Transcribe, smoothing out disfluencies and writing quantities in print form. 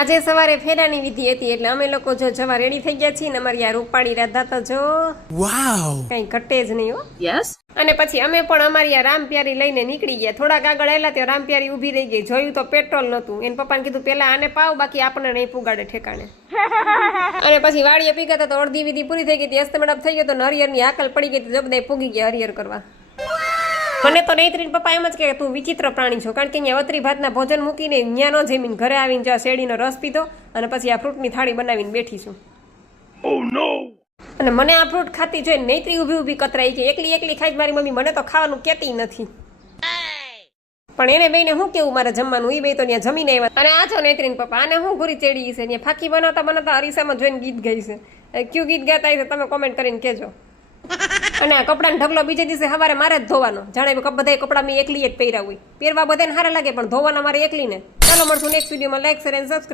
આજે સવારે ફેરાની વિધિ હતી એટલે અમે લોકો જો જવા રેડી થઈ ગયા છીએ ને અમારી આ રૂપાળી રાધા તો જો વાવ કઈ ઘટે જ નહીં હો. યસ. અને પછી અમે પણ અમારી આ રામપ્યારી લઈને નીકળી ગયા. થોડાક આગળ આવેલા ત્યાં રામપ્યારી ઊભી રહી ગઈ. જોયું તો પેટ્રોલ નહોતું. એને પપ્પાને કીધું પેલા આને પાવ, બાકી આપણને નહીં પુગાડે ઠેકાણે. અને પછી વાડીએ પીગા તો અડધી વિધિ પૂરી થઈ ગઈ હતી. અસ્તમેળાપ થઈ ગયો તો હરિહરની હાકલ પડી ગઈ હતી. બધા પૂગી ગયા હરિહર કરવા. મને તો નૈત્રીન પપ્પા એમ જ કે તું વિચિત્ર પ્રાણી છો, કારણ કે અહીંયા વતરી ભાતના ભોજન મૂકીને ત્યાં ન જમીને ઘરે આવીને જો શેરડીનો રસ પીધો અને પછી આ ફ્રૂટની થાળી બનાવીને બેઠી છું. અને મને આ ફ્રૂટ ખાતી જોઈને નૈત્રી ઊભી ઊભી કતરાઈ કે એકલી એકલી ખાઈ મારી મમ્મી મને તો ખાવાનું કહેતી નથી. પણ એને બેને શું કેવું મારે જમવાનું, એ બે તો ત્યાં જમીને આવ્યા. અને આ છો નૈત્રીન પપ્પા, આને હું ઘૂરી ચડી છે, ત્યાં ફાંકી બનાવતા બનાવતા અરીસામાં જોઈને ગીત ગાઈ છે. કયું ગીત ગાતા છે તમે કોમેન્ટ કરીને કહેજો. અને આ કપડાનો ઢગલો બીજે દિવસે સવારે મારે જ ધોવાનો. જાણે બધા કપડા મેં એકલી જ પહેર્યા હોય. પહેરવા બધાને સારા લાગે પણ ધોવાના મારે એકલીને. ચાલો મળશું નેક્સ્ટ વિડીયોમાં. Like share and subscribe.